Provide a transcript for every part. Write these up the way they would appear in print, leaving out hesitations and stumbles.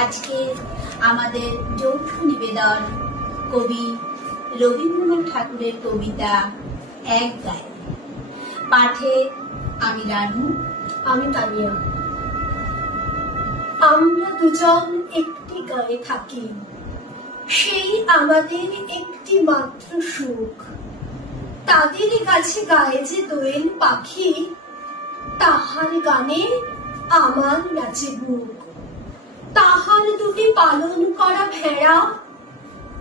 আজকে আমাদের যৌথ নিবেদন কবি রবীন্দ্রনাথ ঠাকুরের কবিতা এক গায়ে। পাঠে আমি রানু, আমি তানিয়া। আমরা দুজন একটি গায়ে থাকি, সেই আমাদের একটি মাত্র সুখ। তাদের কাছে গায়ে যে দোয়েল পাখি, তাহার গানে আমার নাচে বুক। তাহার দুটি পালন করা ভেড়া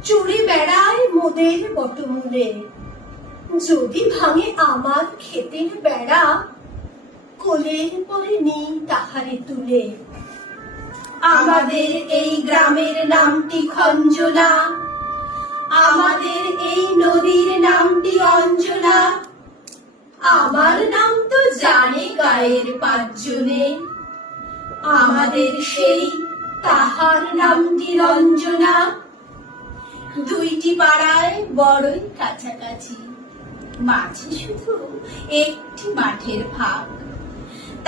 চড়ে বেড়ায় মোদের বটমূলে। যদি ভাঙে আমার ক্ষেতের বেড়া, কোলের পরে নেই তাহারে তুলে। আমাদের এই গ্রামের নামটি খঞ্জনা, আমাদের এই নদীর নামটি অঞ্জনা। আমার নাম তো জানে গায়ের পাঁচজনে, আমাদের সেই তাহার নামটি রঞ্জনা। দুইটি পাড়ায় বড়ই কাছাকাছি, মাঝে শুধু একটি মাঠের ফাঁক।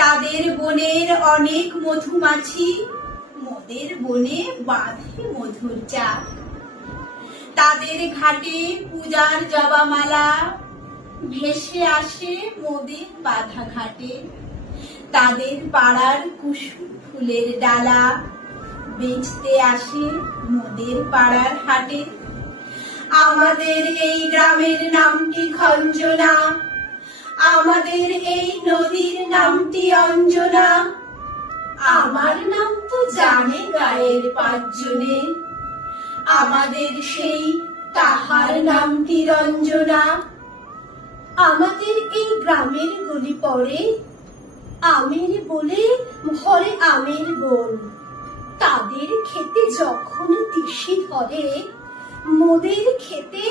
তাদের বনের অনেক মধুমাছি, মোদের বনে বাঁধে মধুর চাক। তাদের ঘাটে পূজার জবামালা ভেসে আসে মোদের বাঁধা ঘাটে। তাদের পাড়ার কুসুম ফুলের ডালা বেচতে আসে মোদের পাড়ার হাটে। আমাদের এই গ্রামের নামটি খঞ্জনা, আমাদের এই নদীর নামটি অঞ্জনা। আমার নাম তো জানে গায়ের পাঁচজনে, আমাদের সেই তাহার নামটি রঞ্জনা। আমাদের এই গ্রামের গলি পড়ে আমের বলে ভরে আমের বন। তাদের খেতে যখন তিসি ধরে, মোদের খেতে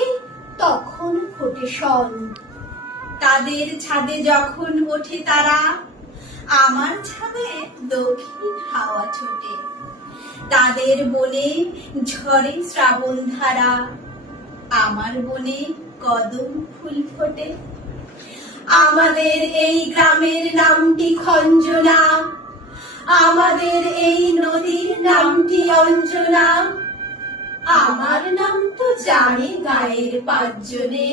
তখন ফোটে শন। তাদের ছাদে যখন ওঠে তারা, আমার ছাদে দক্ষিণ হাওয়া ছোটে। তাদের বনে ঝরে শ্রাবণ ধারা, আমার বনে কদম ফুল ফোটে। আমাদের এই গ্রামের নামটি খঞ্জনা, আমাদের এই নদীর নামটি অঞ্জনা। আমার নাম তো জানে গায়ের পাঁচজনে,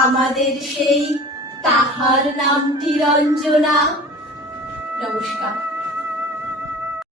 আমাদের সেই তাহার নামটি রঞ্জনা। নমস্কার।